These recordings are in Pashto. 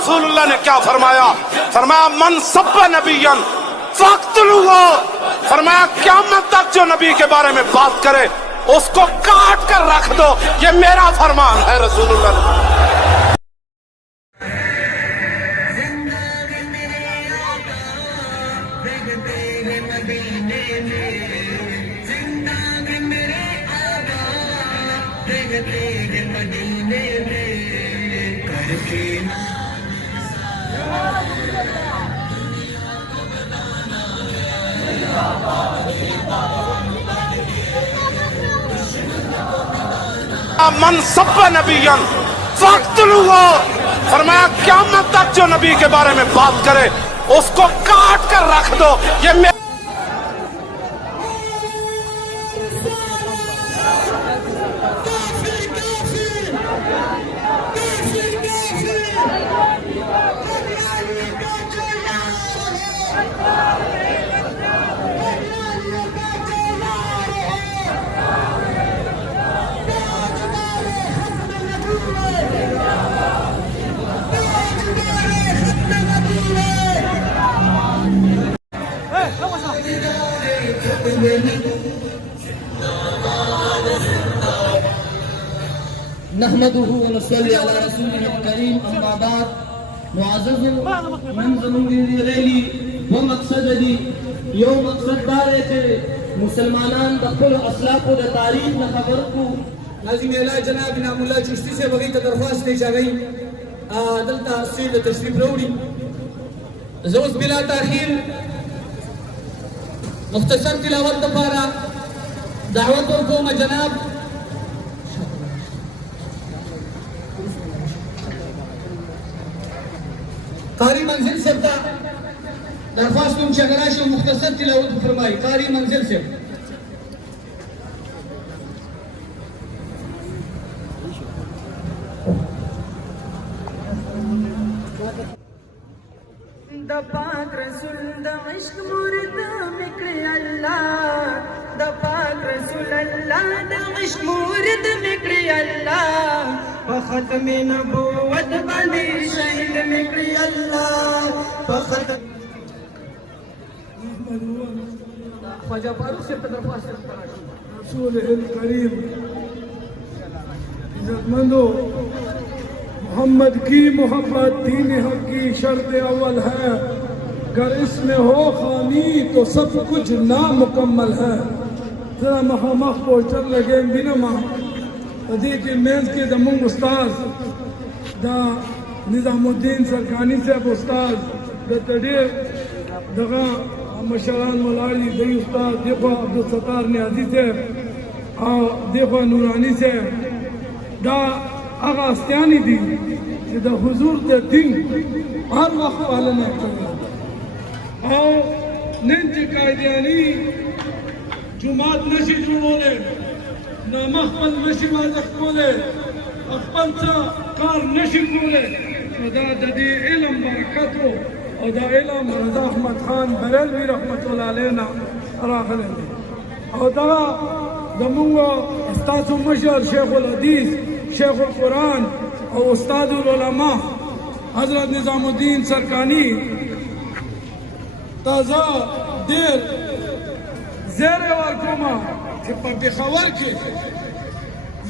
रसूलुल्लाह ने क्या फरमाया? फरमाया मन सब्बा नबियन फक्तलूहु। फरमाया क़यामत तक जो नबी के बारे में बात करे उसको काट कर रख दो। ये मेरा फरमान है रसूलुल्लाह ने। मन सब्बा नबियन फक्तलूहु। फरमाया क़यामत तक जो नबी के बारे में बात करे उसको काट कर रख दो। ये नहमदुहु व नसल्ली अला रसूलिल करीम अम्मा बाद। मुअज़्ज़ज़ मंज़िल रैली व मकसद दी यो मकसद दारे थे मुसलमानान दखल असलाफ व तारीख न खबर को नाज़िम इलाही जनाब इनामुल्लाह चिश्ती से बगी दरख्वास्त दी जा गई दलता सील तशरीफ रोड़ी ज़ोज़ बिला ताखीर मुख्तसर तिलावत दफारा दावतों को जनाब कारी मंजिल से दरख्वास्त उनसे अगराश मुख्तसर तिलावत फरमाई। कारी मंजिल से द पाक रसूल द इश्क मुर्द मिकरे अल्लाह द पाक रसूल अल्लाह द इश्क मुर्द मिकरे अल्लाह ख़त्म नबूवत बने शहीद मिकरे अल्लाह ख़त्म ख्वाजा फारूक से दरख्वास्त रसूल करीम इज्जतमंदो मोहम्मद की मोहब्बत दीन हक की शर्त अव्वल है। अगर इसमें हो खामी तो सब कुछ नामुकम्मल है। जरा महमख पोस्टर लगे बिना माँ के मेज के दमुंग उस्ताद दा निजामुद्दीन सरकानी साहब उस्ताद दे दगा मशरान मौलाली दई उस्ताद देखो अब्दुल सत्तार न्याजी साहब और देखो नूरानी साहब दा आगा अस्त्यानी दी द हुजूर दे दिन हर वक्त वाले ने और निंज कायदियानी जुमात नशी जुड़ोले नामखल नशी वाजक कोले अखपल सा कार नशी कोले दा ददी इल्म बरकतो और दा इल्म रजा अहमद खान बरेलवी रहमतुल्लाह अलैना राखले और दा दमुंगो उस्ताद मशहूर शेखुल हदीस शेखुल कुरान और उस्तादुल उलमा हजरत निजामुद्दीन सरकानी ताज़ा देर ज़ेर वारकोमा कि पेशावर के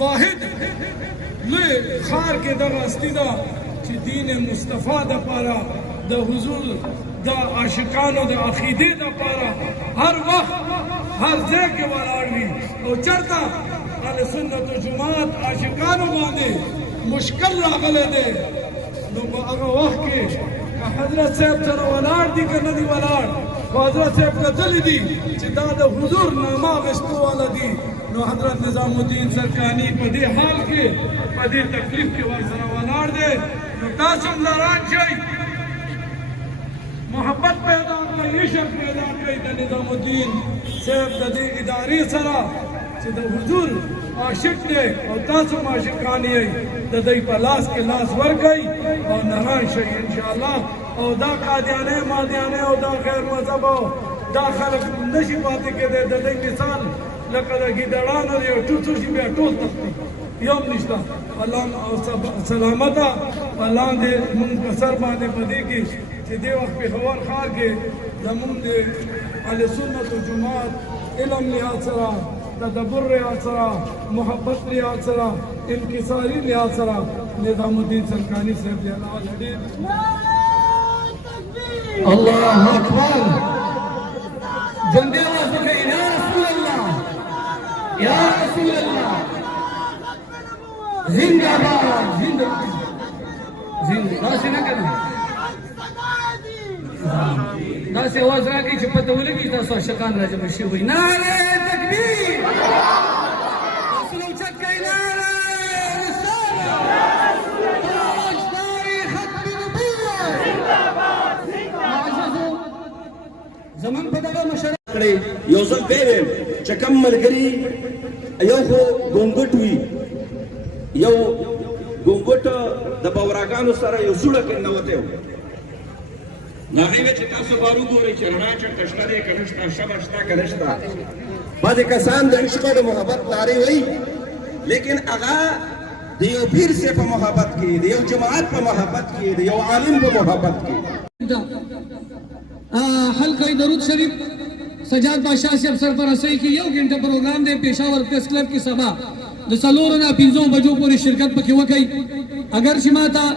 वाहिद ले खार के दरस्तीदा कि दीन मुस्तफ़ा द पारा द हुजूर द आशिकानो द अकीदे द पारा हर वक्त हर जगह के वालाड़वी और चढ़ता अल सुन्नत जुमात आशिकानो बांधे मुश्किल लागले दे लोग अगर वक्त के हजरत साहब चलो वलाड़ दी कर नदी वलाड़ हजरत साहब का दिल दी चिदाद हुजूर नामा गश्तो वाला दी नो हजरत निजामुद्दीन सरकानी पदे हाल के पदे तकलीफ के वाजरा वलाड़ दे नो तासम नाराज जाई मोहब्बत पैदा कर इश्क पैदा कर निजामुद्दीन साहब दे इदारे सरा चिद हुजूर आशिक ने और तासम आशिकानी ददई पलास के लास वर गई और नारायण शही इंशाअल्लाह और दा कादियाने मादियाने और दा खैर मजहब दा खलक नशी बातें के दे ददई मिसाल लकद गिदड़ान और टूसुशी में टूस तख्ती یوم نشته الله سلامت الله دې مونږ په سر باندې پدې کې چې دې وخت پېښور ښار کې زمونږ د اهل سنت والجماعت علم لحاظ سره تدبر لحاظ سره محبت لحاظ سره انکساري لحاظ سره نظام الدین سرکانی صاحب دې الله ډېر الله اکبر جندے آواز بکھئی یا رسول اللہ یا رسول اللہ زندہ باد زندہ زندہ داسې نه کنه داسې आवाज راکړي چې پته ولګي تاسو عاشقان راجم شي وي نعره تکبیر اصل اوچت کړئ نعره زمان په دغه مشر کړي یو ځل به چې کم ملګری یو خو ګونګټ وي یو ګونګټ د باوراګانو سره یو سوړه کې نوته و ناغي چې تاسو بارو ګوري چې رڼا چټ شته کنيشتا شبشتا کنيشتا بعضې کسان د عشق او د محبت نارې وایي لیکن هغه د یو پیر سے په محبت کې د یو جماعت په محبت کې د یو عالم په محبت کې حلقہ درود شریف سجاد بادشاہ سے سرپرستی کی یو گھنٹہ پروگرام دے پیشاور پریس کلب کی سبا د 4 نه 5 بجو پورې شرکت پکې وکړي اگر شماتا